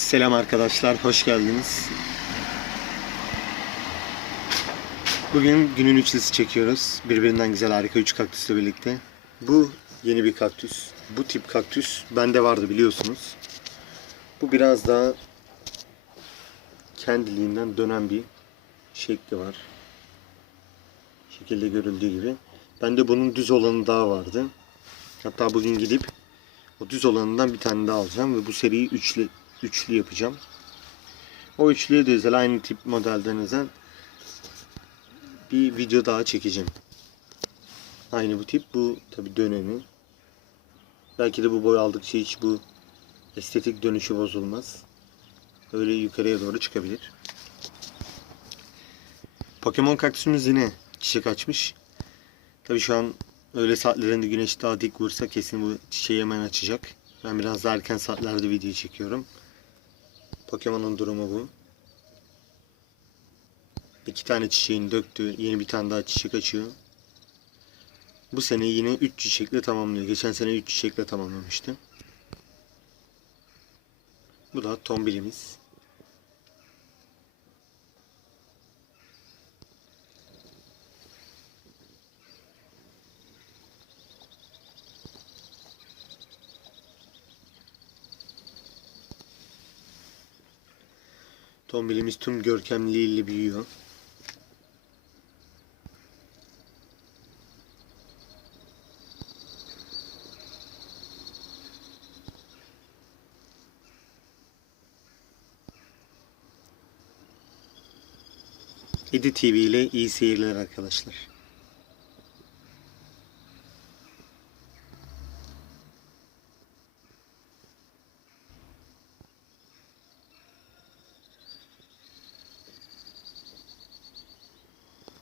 Selam arkadaşlar, hoş geldiniz. Bugün günün üçlüsü çekiyoruz. Birbirinden güzel harika üç kaktüsle birlikte. Bu yeni bir kaktüs. Bu tip kaktüs bende vardı biliyorsunuz. Bu biraz daha kendiliğinden dönen bir şekli var. Şekilde görüldüğü gibi. Bende bunun düz olanı daha vardı. Hatta bugün gidip o düz olanından bir tane daha alacağım ve bu seriyi üçlü, üçlü yapacağım. O üçlüye de özel aynı tip modelden bir video daha çekeceğim. Aynı bu tip. Bu tabi dönemi. Belki de bu boy aldıkça hiç bu estetik dönüşü bozulmaz. Öyle yukarıya doğru çıkabilir. Pokemon kaktüsümüz yine çiçek açmış. Tabi şu an öğle saatlerinde güneş daha dik vursa kesin bu çiçeği hemen açacak. Ben biraz daha erken saatlerde video çekiyorum. Pokemon'un durumu bu. İki tane çiçeğini döktü. Yeni bir tane daha çiçek açıyor. Bu sene yine 3 çiçekle tamamlıyor. Geçen sene 3 çiçekle tamamlamıştı. Bu da tombilimiz. Tombilimiz tüm görkemliliğiyle büyüyor. Edi TV ile iyi seyirler arkadaşlar.